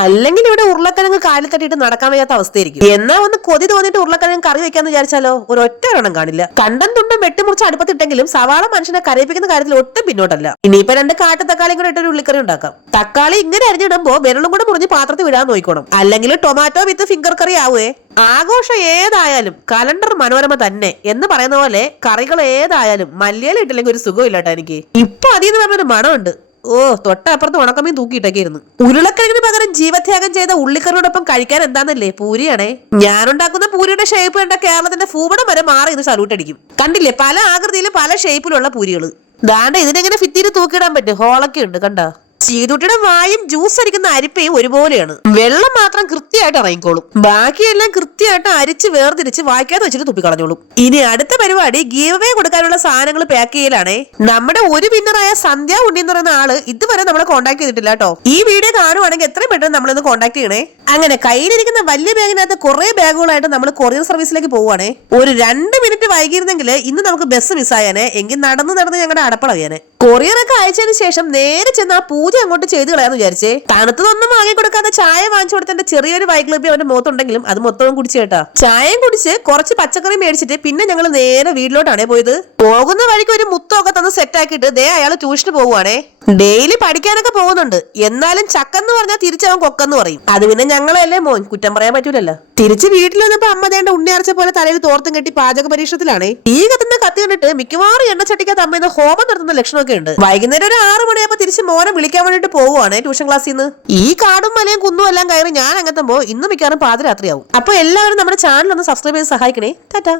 അല്ലെങ്കിൽ ഇവിടെ ഉരുളക്കിഴങ്ങ് കാലിൽ തട്ടിയിട്ട് നടക്കാൻ വയ്യാത്ത അവസ്ഥയായിരിക്കും. എന്നാ ഒന്ന് കൊതി തോന്നിയിട്ട് ഉരുളക്കിഴങ്ങ് കറി വെക്കാന്ന് വിചാരിച്ചാലോ ഒരു ഒറ്റ ഒരെണ്ണം കാണില്ല. കണ്ടം തുണ്ടും വെട്ടിമുറിച്ച് അടുപ്പത്തിട്ടെങ്കിലും സവാള മനുഷ്യനെ കരയിപ്പിക്കുന്ന കാര്യത്തിൽ ഒട്ടും പിന്നോട്ടല്ല. ഇനിയിപ്പോ 2 കാട്ടു തക്കാളിയും കൂടെ ഇട്ടൊരു ഉള്ളിക്കറി ഉണ്ടാക്കാം. തക്കാളി ഇങ്ങനെ അരിഞ്ഞിടുമ്പോ വിരലും കൂടെ മുറിഞ്ഞ് പാത്രത്തിൽ വിടാൻ നോക്കണം. അല്ലെങ്കിൽ ടൊമാറ്റോ വിത്ത് ഫിംഗർ കറി ആവേ. ആഘോഷം ഏതായാലും കലണ്ടർ മനോരമ തന്നെ എന്ന് പറയുന്ന പോലെ കറികൾ ഏതായാലും മല്ലിയില ഇട്ടില്ലെങ്കിൽ ഒരു സുഖം ഇല്ലാട്ടോ എനിക്ക്. ഇപ്പൊ അതിന്ന് പറഞ്ഞൊരു മണമുണ്ട്. തൊട്ടപ്പുറത്ത് ഉണക്കമീൻ തൂക്കിയിട്ടൊക്കെയായിരുന്നു. ഉരുളക്കിഴങ്ങിന് പകരം ജീവത്യാഗം ചെയ്ത ഉള്ളിക്കറിയോടൊപ്പം കഴിക്കാൻ എന്താന്നല്ലേ പൂരിയാണേ. ഞാനുണ്ടാക്കുന്ന പൂരിയുടെ ഷേപ്പ് കണ്ട കേരളത്തിന്റെ ഭൂപടം വരെ മാറി ഇത് സല്യൂട്ട് അടിക്കും. കണ്ടില്ലേ, പല ആകൃതിയിലും പല ഷേപ്പിലുള്ള പൂരികള്. ദാണ്ട ഇതിനെങ്ങനെ ഫിറ്റിയിൽ തൂക്കിയിടാൻ പറ്റും. ഹോളൊക്കെ ഉണ്ട് കണ്ടോ. ചീതുട്ടിയുടെ വായും ജ്യൂസ് അടിക്കുന്ന അരിപ്പയും ഒരുപോലെയാണ്. വെള്ളം മാത്രം കൃത്യമായിട്ട് ഇറങ്ങിക്കോളും. ബാക്കിയെല്ലാം കൃത്യമായിട്ട് അരിച്ച് വേർതിരിച്ച് വായിക്കാതെ വെച്ചിട്ട് തുപ്പിക്കളഞ്ഞോളും. ഇനി അടുത്ത പരിപാടി ഗീവ് അവേ കൊടുക്കാനുള്ള സാധനങ്ങൾ പാക്ക് ചെയ്യലാണേ. നമ്മുടെ ഒരു വിന്നറായ സന്ധ്യ ഉണ്ണി എന്ന് പറയുന്ന ആള് ഇതുവരെ നമ്മളെ കോൺടാക്ട് ചെയ്തിട്ടില്ല കേട്ടോ. ഈ വീഡിയോ കാണുവാണെങ്കിൽ എത്രയും പെട്ടെന്ന് നമ്മളൊന്ന് കോൺടാക്ട് ചെയ്യണേ. അങ്ങനെ കയ്യിലിരിക്കുന്ന വലിയ ബാഗിനകത്ത് കുറെ ബാഗുകളായിട്ട് നമ്മൾ കൊറിയർ സർവീസിലേക്ക് പോവാണേ. ഒരു 2 മിനിറ്റ് വൈകിയിരുന്നെങ്കിൽ ഇന്ന് നമുക്ക് ബസ് മിസ്സായാനേ. എങ്കിൽ നടന്ന് ഞങ്ങളുടെ അടപ്പളവിയാനെ. കൊറിയറൊക്കെ അയച്ചതിന് ശേഷം നേരെ ചെന്ന് ആ പൂജ അങ്ങോട്ട് ചെയ്ത് കളയാന്ന് വിചാരിച്ചേ. തണുത്തതൊന്നും വാങ്ങി കൊടുക്കാതെ ചായ വാങ്ങിച്ചു കൊടുത്തതിന്റെ ചെറിയൊരു വൈക്ലഭ്യം അവന്റെ മുഖത്തുണ്ടെങ്കിലും അത് മൊത്തവും കുടിച്ചു കേട്ടാ. ചായയും കുടിച്ച് കുറച്ച് പച്ചക്കറി മേടിച്ചിട്ട് പിന്നെ ഞങ്ങൾ നേരെ വീട്ടിലോട്ടാണേ പോയത്. പോകുന്ന വഴിക്ക് ഒരു മുത്തൊക്കെ തന്ന് സെറ്റ് ആക്കിയിട്ട് ദേ അയാൾ ട്യൂഷന് പോവുകയാണേ. ഡെയിലി പഠിക്കാനൊക്കെ പോകുന്നുണ്ട്. എന്നാലും ചക്കെന്ന് പറഞ്ഞാൽ തിരിച്ചവൻ കൊക്കെന്ന് പറയും. അത് പിന്നെ ഞങ്ങളല്ലേ മോൻ, കുറ്റം പറയാൻ പറ്റൂലല്ലോ. തിരിച്ച് വീട്ടിൽ വന്നപ്പോ അമ്മ ദേണ്ട ഉണ്ണിയറച്ച പോലെ തലയിൽ തോർത്തും കെട്ടി പാചക പരീക്ഷത്തിലാണേ. ഈ കത്തുന്ന കത്തി കണ്ടിട്ട് മിക്കവാറും എണ്ണച്ചട്ടിക്കകത്ത് അമ്മ ഇന്ന് ഹോമം നടത്തുന്ന ലക്ഷണമൊക്കെ ഉണ്ട്. വൈകുന്നേരം ഒരു 6 മണിയാകുമ്പോ തിരിച്ച് മോനെ വിളിക്കാൻ വേണ്ടിട്ട് പോവുകയാണ് ട്യൂഷൻ ക്ലാസ്സിൽ നിന്ന്. ഈ കാടും മലയും കുന്നും എല്ലാം കയറി ഞാൻ അങ്ങെത്തുമ്പോ ഇന്ന് മിക്കവാറും പാതിരാത്രിയാവും. അപ്പൊ എല്ലാവരും നമ്മുടെ ചാനൽ ഒന്ന് സബ്സ്ക്രൈബ് ചെയ്ത് സഹായിക്കണേ. ടാറ്റാ.